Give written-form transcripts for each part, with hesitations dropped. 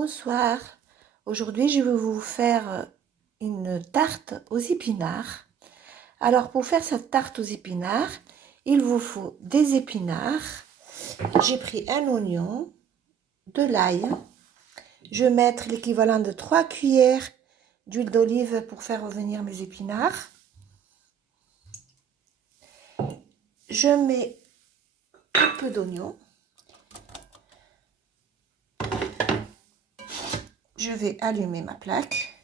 Bonsoir, aujourd'hui je vais vous faire une tarte aux épinards. Alors pour faire cette tarte aux épinards, il vous faut des épinards. J'ai pris un oignon, de l'ail. Je vais mettre l'équivalent de 3 cuillères d'huile d'olive pour faire revenir mes épinards. Je mets un peu d'oignon. Je vais allumer ma plaque.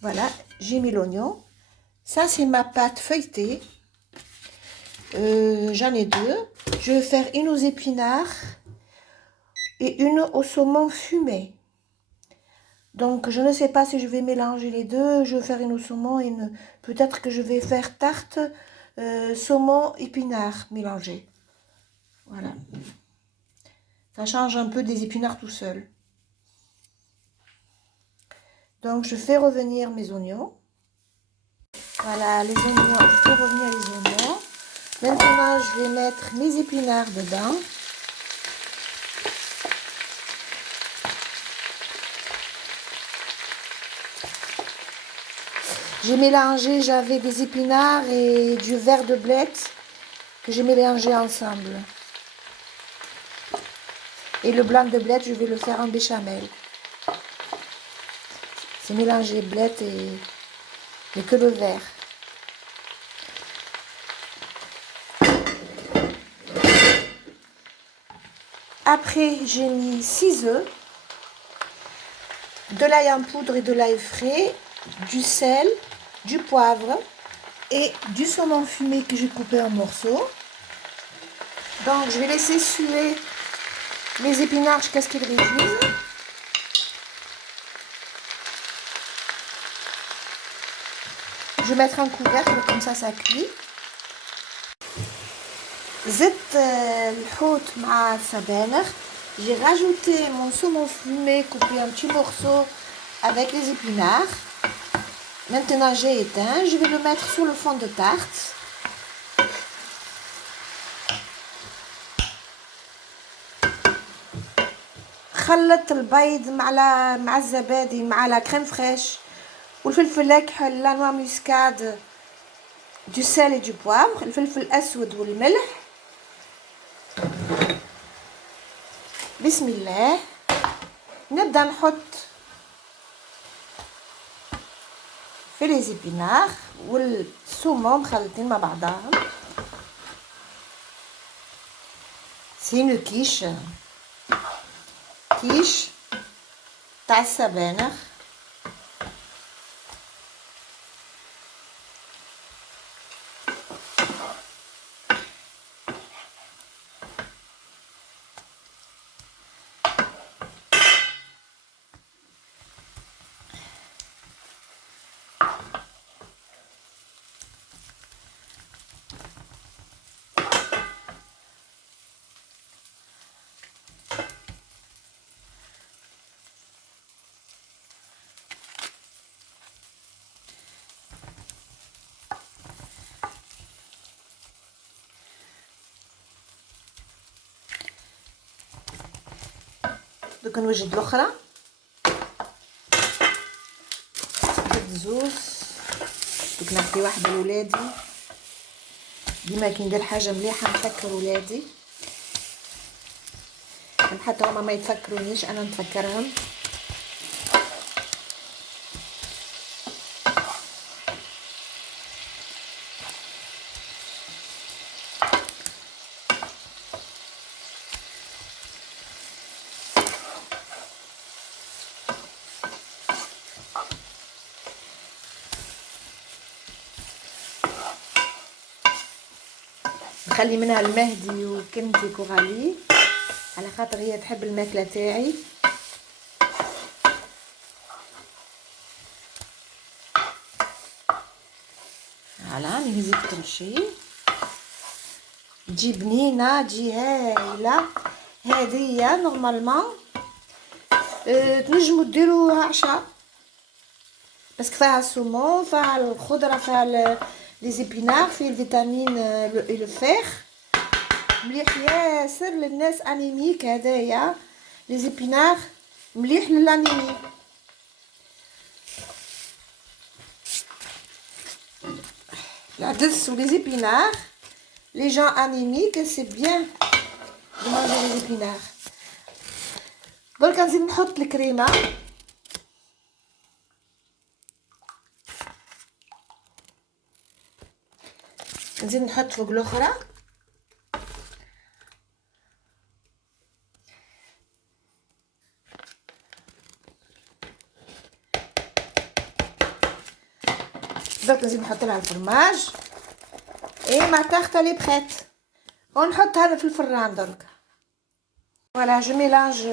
Voilà, j'ai mis l'oignon. Ça, c'est ma pâte feuilletée. J'en ai deux. Je vais faire une aux épinards et une au saumon fumé. Donc, je ne sais pas si je vais mélanger les deux. Je vais faire une au saumon et une... Peut-être que je vais faire tarte saumon épinard mélangé. Voilà. Ça change un peu des épinards tout seul. Donc, je fais revenir mes oignons. Voilà, les oignons, je fais revenir les oignons. Maintenant, je vais mettre mes épinards dedans. J'ai mélangé, j'avais des épinards et du verre de blettes que j'ai mélangé ensemble. Et le blanc de blettes, je vais le faire en béchamel. C'est mélangé blettes et que le vert. Après, j'ai mis 6 œufs, de l'ail en poudre et de l'ail frais, du sel, du poivre et du saumon fumé que j'ai coupé en morceaux. Donc, je vais laisser suer mes épinards jusqu'à ce qu'ils réduisent. Je vais mettre un couvercle, comme ça cuit. زدت الحوت مع السبانخ. J'ai rajouté mon saumon fumé coupé en petits morceaux avec les épinards. Maintenant j'ai éteint, je vais le mettre sur le fond de tarte. خلطت البيض مع الزبادي مع لا كريم فريش والفلفل الاكحل لا نوا موسكاد du sel et du poivre, الفلفل الاسود والملح. بسم الله. نبدا نحط في les épinards والثومه مخلطين مع بعضهم. C'est une quiche تاع السبانخ. دوك نوجد الاخرى زدت زوز. دوك نعطي واحده لولادي. ديما كي ندير حاجه مليحه نفكر ولادي، حتى هما ما يتفكرونيش انا نتفكرهم. نخلي منها المهدي وكنتي كوغالي على خاطر هي تحب الماكله تاعي. فوالا نهزيك كل شيء. تجي بنينه، تجي هايله. هذه نورمالمون تنجموا ديروها عشاء بس فيها السومون، فيها الخضره، فيها لي زيبينار، فيه الفيتامين et le fer. مليح ياسر للناس انيميك هدايا لي زيبينار مليح للانيمي العدس ولي زيبينار لي جون انيميك سي بيان دو مانجي لي زيبينار درك نزيد نحط الكريمه نزيد نحط فوق الاخرى درك نزيد نحط لها الفرماج اي ما تارت لي بريت ونحطها في الفران درك فوالا جو ميلانج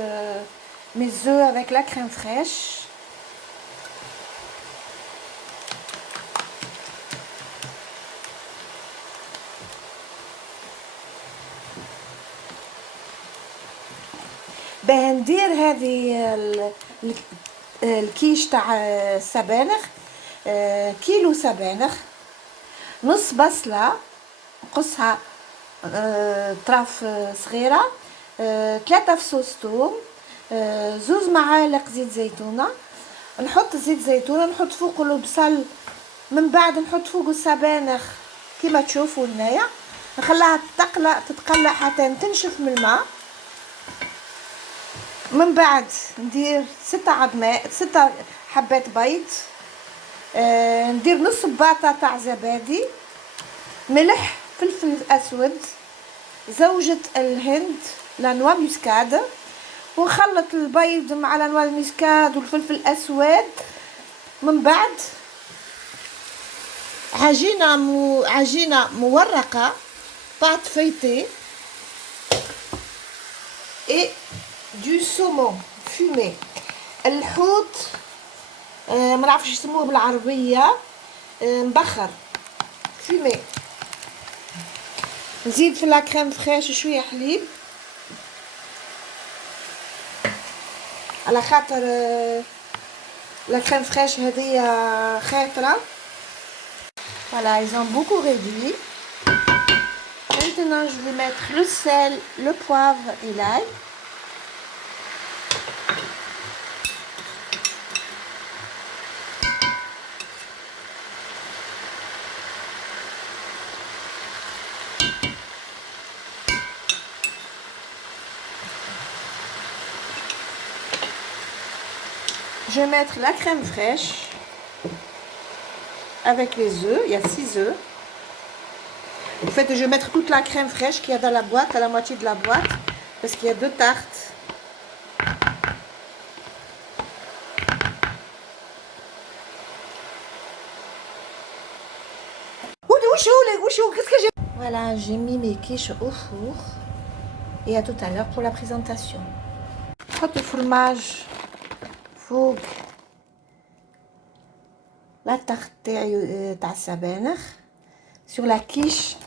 مي زو افيك لا كريم فريش باه ندير هذه الكيش تاع السبانخ كيلو سبانخ نص بصله نقصها طراف صغيره 3 فصوص ثوم 2 معالق زيت زيتونه نحط زيت زيتونه نحط فوق البصل من بعد نحط فوق السبانخ كما تشوفوا هنايا نخليها تتقلع حتى تنشف من الماء من بعد ندير 6 حبات بيض ندير نص باطه تاع زبادي ملح فلفل اسود زوجة الهند لا نوا ميسكاد ونخلط البيض مع لا نوا الميسكاد والفلفل الاسود من بعد عجينه مورقه بات فيتي اي دو سومون فومي الحوت ما نعرفش يسموه بالعربيه مبخر فومي نزيد في لا كريم فريش شويه حليب على خاطر لا كريم فريش هذه خاطره voilà ils ont beaucoup réduit maintenant je vais mettre le sel le poivre et l'ail je vais mettre la crème fraîche avec les œufs, il y a 6 œufs. En fait, je vais mettre toute la crème fraîche qu'il y a dans la boîte, à la moitié de la boîte, parce qu'il y a 2 tartes. Qu'est-ce que j'ai... Voilà, j'ai mis mes quiches au four. Et à tout à l'heure pour la présentation. نحط الفرماج فوق لا تارت تاع السبانخ sur la quiche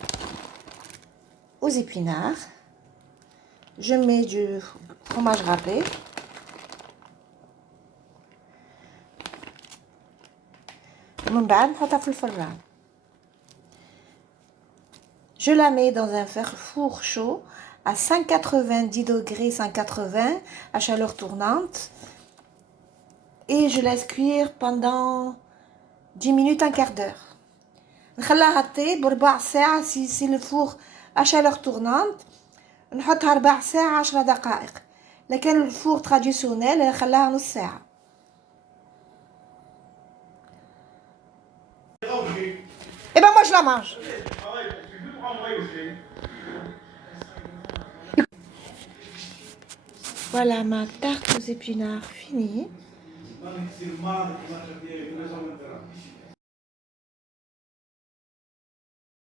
aux épinards. Je mets du fromage râpé. من بعد نحطها في الفران. Je la mets dans un four chaud à 190 degrés, 180 à chaleur tournante. Et je laisse cuire pendant 10 minutes, un quart d'heure. نخليها طيب بربع ساعة si le four à chaleur tournante نحطها ربع ساعة 10 دقائق. لكن الفور تراديسيونيل نخليها نص ساعة. Et ben moi je la mange. Voilà ma tarte aux épinards finie.